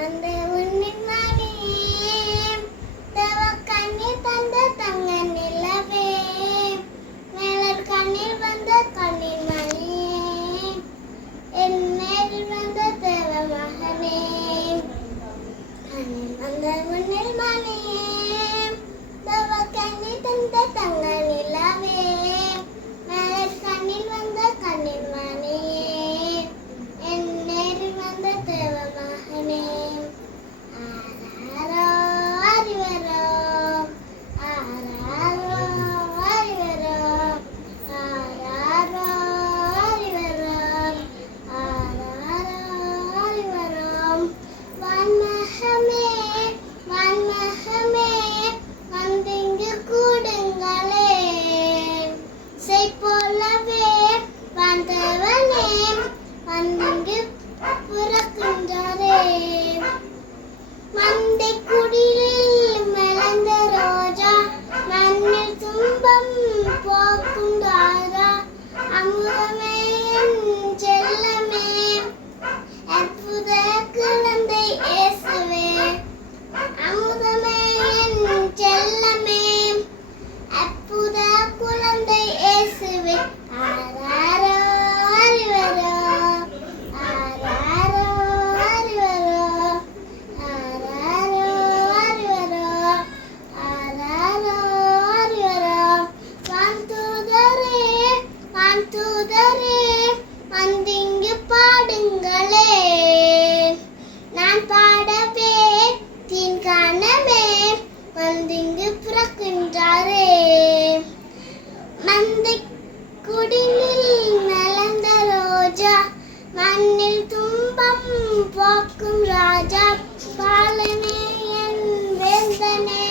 வந்த உன்னின் மணியே, தவ கண்ணீர் தந்த தங்க நிலவே, மேலர் கண்ணீர் வந்த கண்ணின் மணியே, என் நேரில் வந்த தேவ மகனே. கண்ணில் வந்த உன்னில் மணியே, தவ கண்ணீர் தந்த தங்க நிலவே, மேலர் கண்ணில் வந்த கண்ணின் மணியே, என் நேரில் வந்த தேவ மகனே. ஆராரோ அறிவரோ, ஆராரோ அறிவரோ, ஆராரோ அறிவரோ, ஆராரோ அறிவரோ. வான்மகமே வான்மகமே வந்திங்கு கூடுங்களே, செய்போலவே வந்தவனே வந்திங்கு பிறக்கின்றாரே. மந்தை குடிலில் மலர்ந்த ரோஜா, மண்ணில் துன்பம் போக்கும் ராஜா, அமுதமே என் செல்லமே, அற்புத குழந்தை இயேசுவே. அமுதமே என் செல்லமே, அற்புத குழந்தை இயேசுவே. ஆராரோ அறிவரோ, ஆராரோ அறிவரோ, ஆராரோ அறிவரோ, ஆராரோ அறிவரோ. வான்தூதரே வான்தூதரே வந்திங்கு பாடுங்களே, நான் பாடவே தீன் காணமே வந்திங்கு பிறக்கின்றாரே. மந்தை குடிலில் மலர்ந்த ரோஜா, மண்ணில் துன்பம் போக்கும் ராஜா, பாலனே என் வேந்தனே,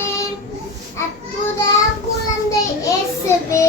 அற்புத குழந்தை இயேசுவே.